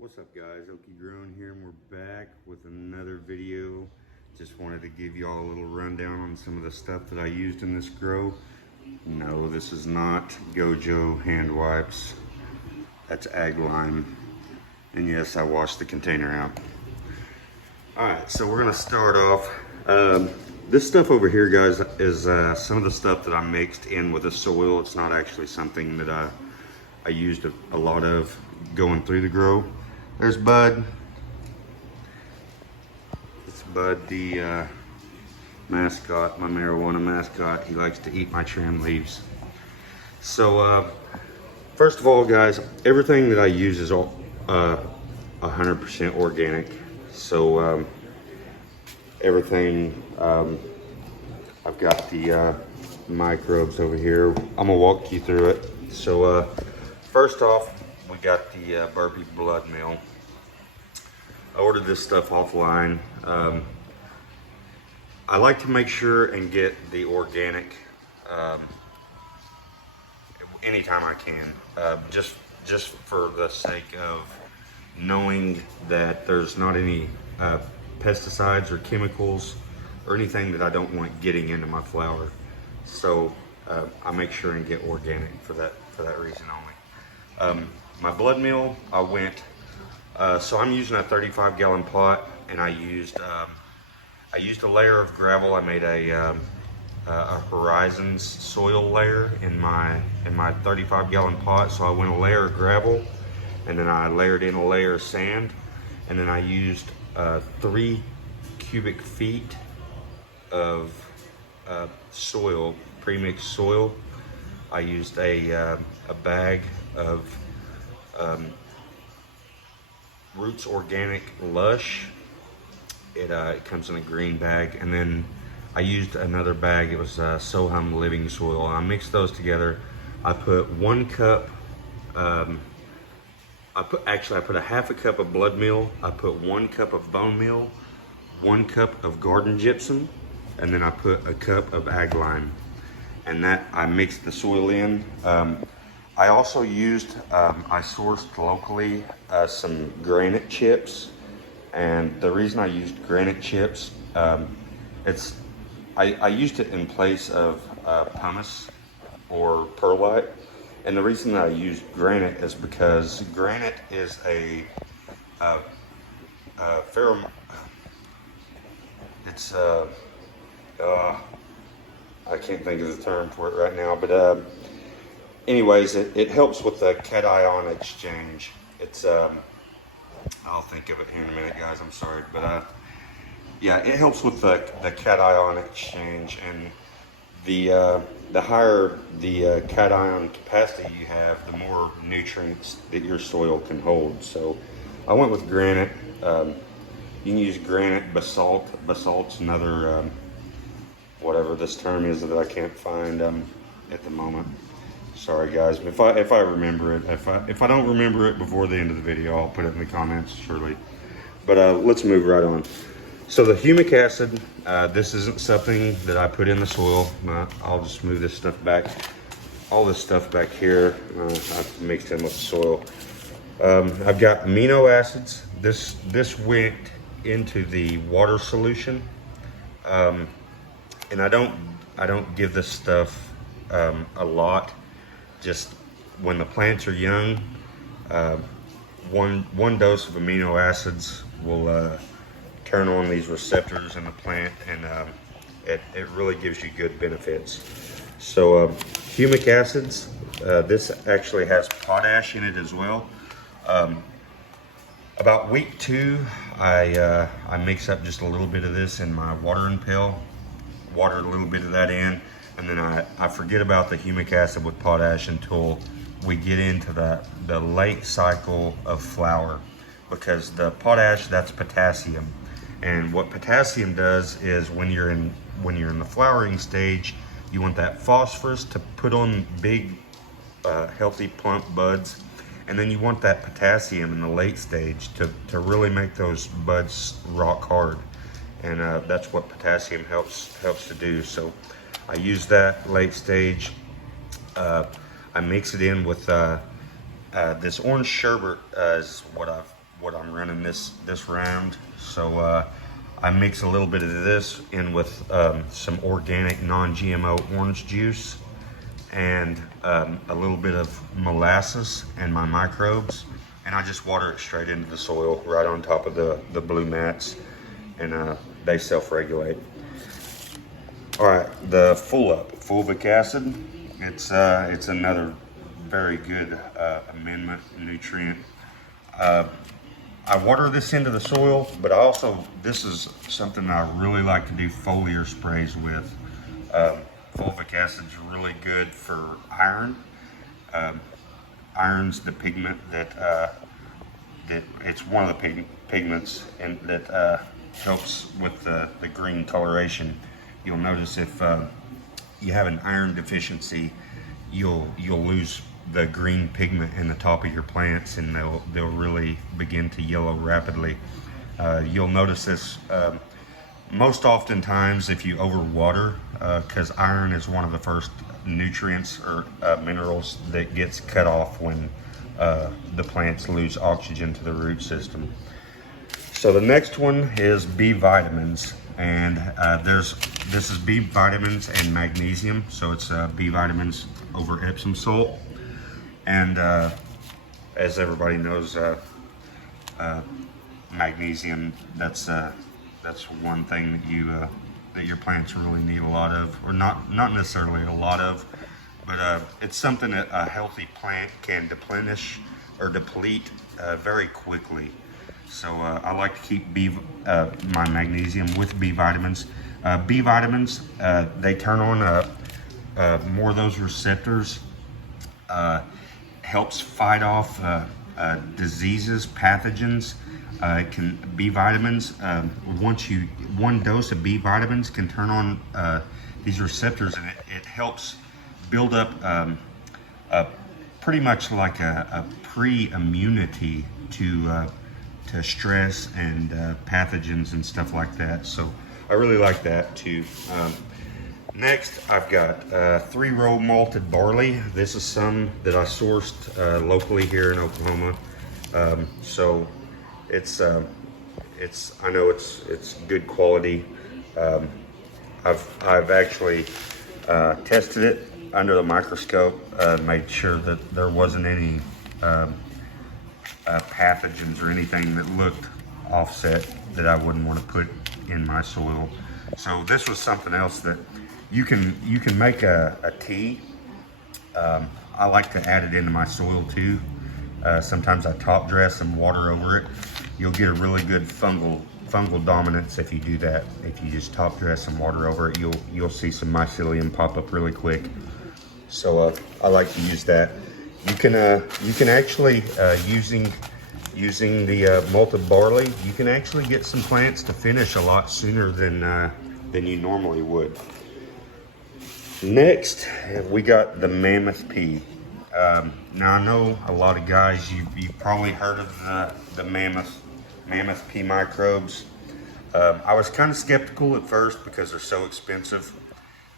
What's up guys, Okie Grown here, and we're back with another video. Just wanted to give you all a little rundown on some of the stuff that I used in this grow. No, this is not Gojo hand wipes. That's Ag Lime. And yes, I washed the container out. Alright, so we're gonna start off. This stuff over here, guys, is some of the stuff that I mixed in with the soil. It's not actually something that I used a lot of going through the grow. There's Bud. It's Bud, the mascot, my marijuana mascot. He likes to eat my trim leaves. So, first of all, guys, everything that I use is all 100% organic. So, everything, I've got the microbes over here. I'm gonna walk you through it. So, first off, we got the Burpee Blood Meal. I ordered this stuff offline. I like to make sure and get the organic anytime I can, just for the sake of knowing that there's not any pesticides or chemicals or anything that I don't want getting into my flower. So I make sure and get organic for that reason only. My blood meal, I went, so I'm using a 35-gallon pot, and I used a layer of gravel. I made a Horizons soil layer in my 35-gallon pot. So I went a layer of gravel, and then I layered in a layer of sand, and then I used 3 cubic feet of soil, premixed soil. I used a bag of Roots Organic Lush. It comes in a green bag, and then I used another bag. It was Sohum Living Soil. I mixed those together. I put 1 cup. I put a half a cup of blood meal. I put 1 cup of bone meal, 1 cup of garden gypsum, and then I put a cup of Ag Lime. And that I mixed the soil in. I also used, I sourced locally some granite chips, and the reason I used granite chips, I used it in place of pumice or perlite, and the reason that I used granite is because granite is a it's I can't think of the term for it right now, but anyways, it helps with the cation exchange. It's I'll think of it here in a minute, guys. I'm sorry, but yeah, it helps with the cation exchange, and the higher the cation capacity you have, the more nutrients that your soil can hold. So I went with granite. You can use granite, basalt. Basalt's another whatever this term is that I can't find at the moment. Sorry guys, if I remember it, if I don't remember it before the end of the video, I'll put it in the comments surely. But let's move right on. So the humic acid, this isn't something that I put in the soil. I'll just move this stuff back. All this stuff back here, I've mixed in with the soil. I've got amino acids. This went into the water solution, and I don't give this stuff a lot. Just when the plants are young, one dose of amino acids will turn on these receptors in the plant, and it really gives you good benefits. So humic acids, this actually has potash in it as well. About week 2, I mix up just a little bit of this in my watering pail, water a little bit of that in, and then I forget about the humic acid with potash until we get into the late cycle of flower, because the potash, that's potassium. And what potassium does is when you're in the flowering stage, you want that phosphorus to put on big, healthy, plump buds. And then you want that potassium in the late stage to really make those buds rock hard. And that's what potassium helps to do. So I use that late stage. I mix it in with this orange sherbet is what I've what I'm running this round. So I mix a little bit of this in with some organic non-GMO orange juice and a little bit of molasses and my microbes, and I just water it straight into the soil right on top of the blue mats, and they self-regulate. All right, the fulvic acid. It's another very good amendment nutrient. I water this into the soil, but this is something I really like to do foliar sprays with. Fulvic acid is really good for iron. Iron's the pigment that it's one of the pigments and that helps with the green coloration. You'll notice if you have an iron deficiency, you'll lose the green pigment in the top of your plants, and they'll really begin to yellow rapidly. You'll notice this most oftentimes if you overwater, because iron is one of the first nutrients or minerals that gets cut off when the plants lose oxygen to the root system. So the next one is B vitamins, and this is B vitamins and magnesium. So it's B vitamins over Epsom salt. And as everybody knows, magnesium, that's one thing that your plants really need a lot of, or not necessarily a lot of, but it's something that a healthy plant can deplete very quickly. So I like to keep my magnesium with B vitamins. B vitamins, they turn on more of those receptors. Helps fight off diseases, pathogens. B vitamins. One dose of B vitamins can turn on these receptors, and it helps build up pretty much like a pre-immunity to stress and pathogens and stuff like that. So I really like that too. Next, I've got 3-row malted barley. This is some that I sourced locally here in Oklahoma. So it's I know it's good quality. I've actually tested it under the microscope, made sure that there wasn't any pathogens or anything that looked offset that I wouldn't want to put in my soil. So this was something else that you can make a tea. I like to add it into my soil too. Sometimes I top dress some water over it. You'll get a really good fungal dominance if you do that. If you just top dress some water over it, you'll see some mycelium pop up really quick. So I like to use that. You can actually using the malted barley, you can actually get some plants to finish a lot sooner than you normally would. Next, we got the Mammoth P. Now I know a lot of guys, you've probably heard of the Mammoth P microbes. I was kind of skeptical at first because they're so expensive.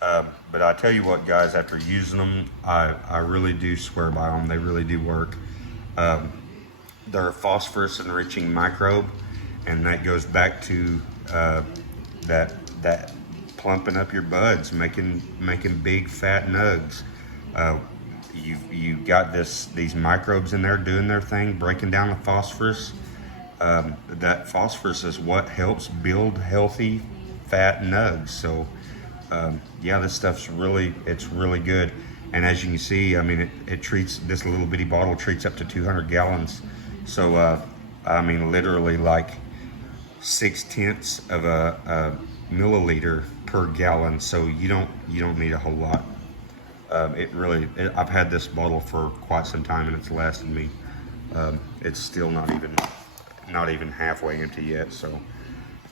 But I tell you what, guys, after using them, I really do swear by them. They really do work. They're a phosphorus enriching microbe, and that goes back to that plumping up your buds, making big fat nugs. You got these microbes in there doing their thing, breaking down the phosphorus. That phosphorus is what helps build healthy fat nugs. So yeah, this stuff's really good. And as you can see, I mean, it treats, this little bitty bottle treats up to 200 gallons. So I mean, literally like 0.6 of a milliliter per gallon. So you don't need a whole lot. I've had this bottle for quite some time, and it's lasted me. It's still not even halfway empty yet. So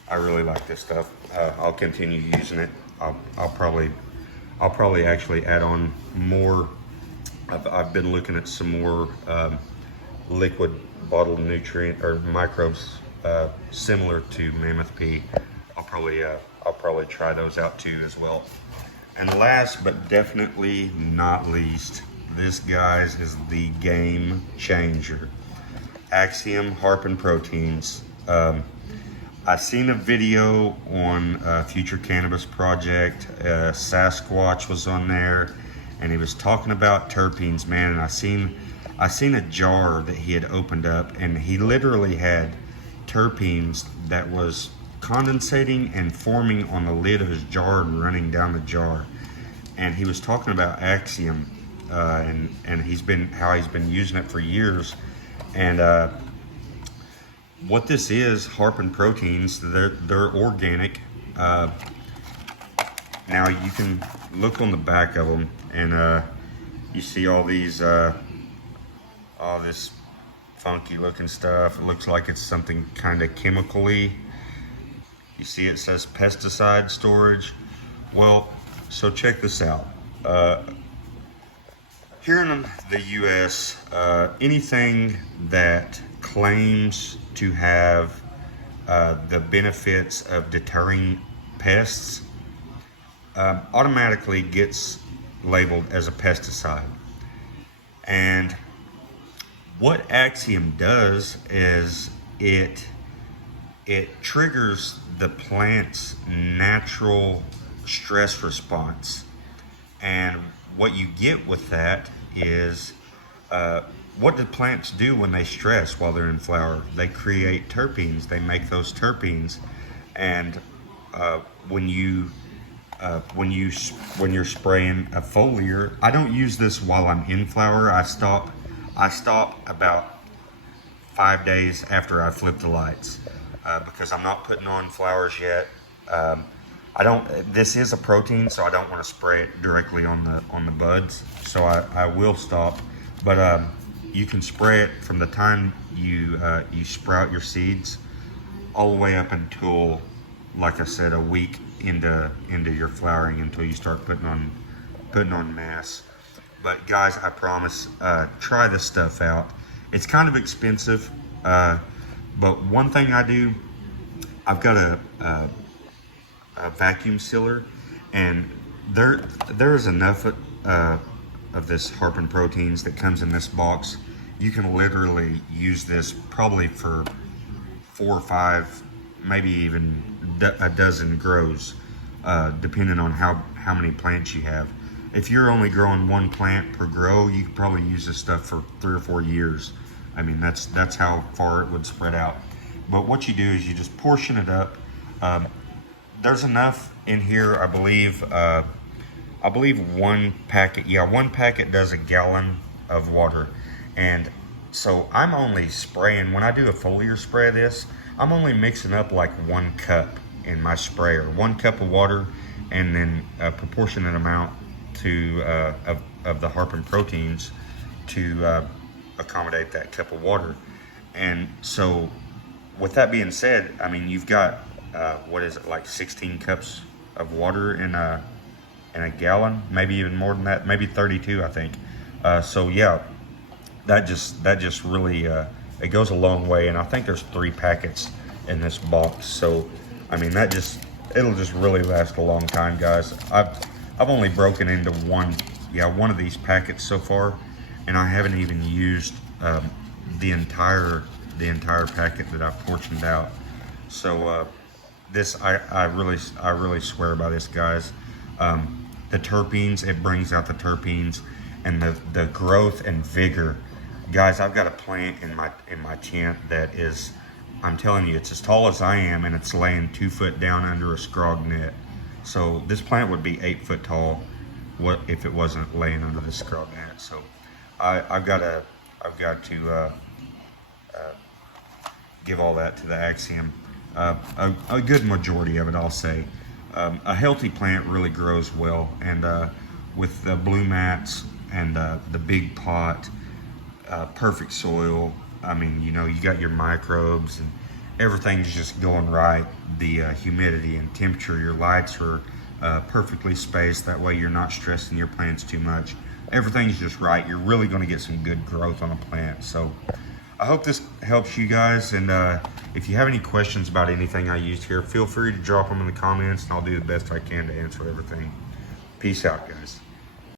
I really like this stuff. I'll continue using it. I'll probably actually add on more. I've been looking at some more liquid bottled nutrient or microbes similar to Mammoth P. I'll probably try those out too as well. And last but definitely not least, this, guys, is the game changer. Axiom Harpin Proteins. I seen a video on Future Cannabis Project. Sasquatch was on there, and he was talking about terpenes, man. And I seen a jar that he had opened up, and he literally had terpenes that was condensating and forming on the lid of his jar and running down the jar. And he was talking about Axiom, and how he's been using it for years. And what this is, Harpin Proteins, they're organic. Now you can look on the back of them, and you see all these, all this funky looking stuff. It looks like it's something kind of chemically. You see it says pesticide storage. Well, so check this out. Here in the US, anything that claims to have the benefits of deterring pests automatically gets labeled as a pesticide. And what Axiom does is it triggers the plant's natural stress response. And what you get with that is what do plants do when they stress while they're in flower? They create terpenes. They make those terpenes, and when you're spraying a foliar, I don't use this while I'm in flower. I stop about 5 days after I flip the lights because I'm not putting on flowers yet. This is a protein, so I don't want to spray it directly on the buds. So I will stop, but you can spray it from the time you sprout your seeds all the way up until, like I said, a week into your flowering, until you start putting on mass. But guys, I promise, try this stuff out. It's kind of expensive, but one thing I do, I've got a vacuum sealer, and there is enough of this Harpin Proteins that comes in this box. You can literally use this probably for 4 or 5, maybe even a dozen grows, depending on how many plants you have. If you're only growing 1 plant per grow, you could probably use this stuff for 3 or 4 years. I mean, that's how far it would spread out. But what you do is you just portion it up. There's enough in here, I believe 1 packet. Yeah, 1 packet does a gallon of water. And so I'm only spraying, when I do a foliar spray of this, I'm only mixing up like 1 cup in my sprayer. 1 cup of water, and then a proportionate amount of the Harpin Proteins to accommodate that cup of water. And so with that being said, I mean, you've got what is it, like 16 cups of water in a gallon, maybe even more than that, maybe 32, I think. So yeah, that just really it goes a long way. And I think there's 3 packets in this box, so I mean, it'll just really last a long time, guys. I've only broken into one of these packets so far, and I haven't even used the entire packet that I've portioned out. So this, I really swear by this, guys. The terpenes, it brings out the terpenes, and the growth and vigor. Guys, I've got a plant in my tent that is, I'm telling you, it's as tall as I am, and it's laying 2 foot down under a scrog net. So this plant would be 8 foot tall, what if it wasn't laying under the scrog net. So I've got to give all that to the Axiom. A good majority of it, I'll say. A healthy plant really grows well, and with the blue mats and the big pot, perfect soil. I mean, you know, you got your microbes and everything's just going right. The humidity and temperature, your lights are perfectly spaced. That way you're not stressing your plants too much. Everything's just right. You're really going to get some good growth on a plant. So I hope this helps you guys. And if you have any questions about anything I used here, feel free to drop them in the comments, and I'll do the best I can to answer everything. Peace out, guys.